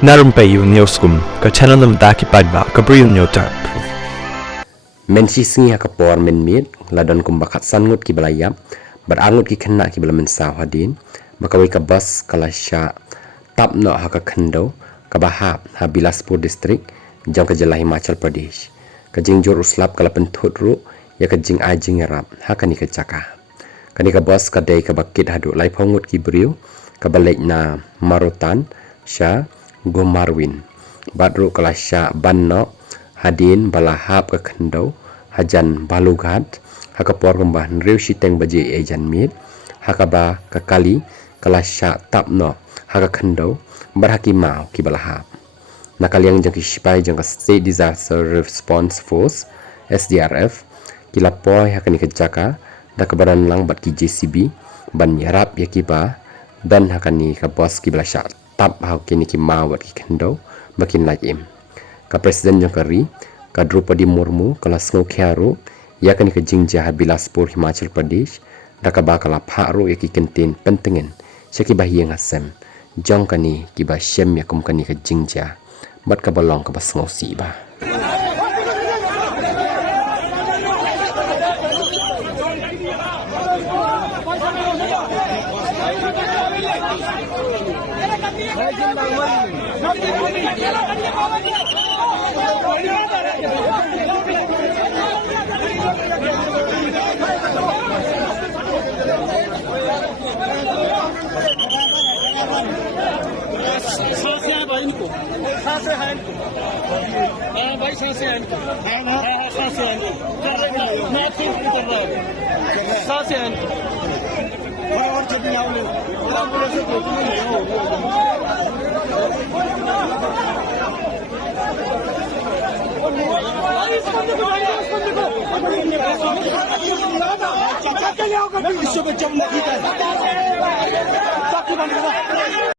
Na Rympei U ka channel nabynta ki paidbah ka Bri U Hynñiewtrep. Men si sengi hakapor men mit ladon kumbakat san ngut ki belayap berangut ki kena ki bela mensah hadien makawai ka bas kalasya tap no haka khyndew ka bahap ha Bilaspur district jong ka jela Himachal Pradesh ka jingjur uslap kala penthut ru ya ka jing ajing rap ha kani ka caka kani ka bas ka dei ka bakit haduh lai phongut ki Bri U ka balek na marotan sya gomarwin badru kalasya banno hadien balahap ka khyndew hajan balugat hakapor kumbah nriu shiteng baje ejan mit hakaba kakali kalasya tapno haka khyndew berhakimau ki balahap nakaliang jang ki sipai jang ka State Disaster Response Force SDRF kilapoi hakani kejaka da kabaran lang bat ki JCB ban yarap yakiba dan hakani ka bos ki balasya tap hau kini ki mau bat ki khyndew makin lajim ka presiden jang kari ka Drupadi Murmu kelas ngau kharu yakni ka jingja Bilaspur Himachal Pradesh da ka bakala pharu yaki kentin pentengin syaki bahiang asem jong kani ki ba syem yakum kani ka jingja bat ka balong ka basngau si ba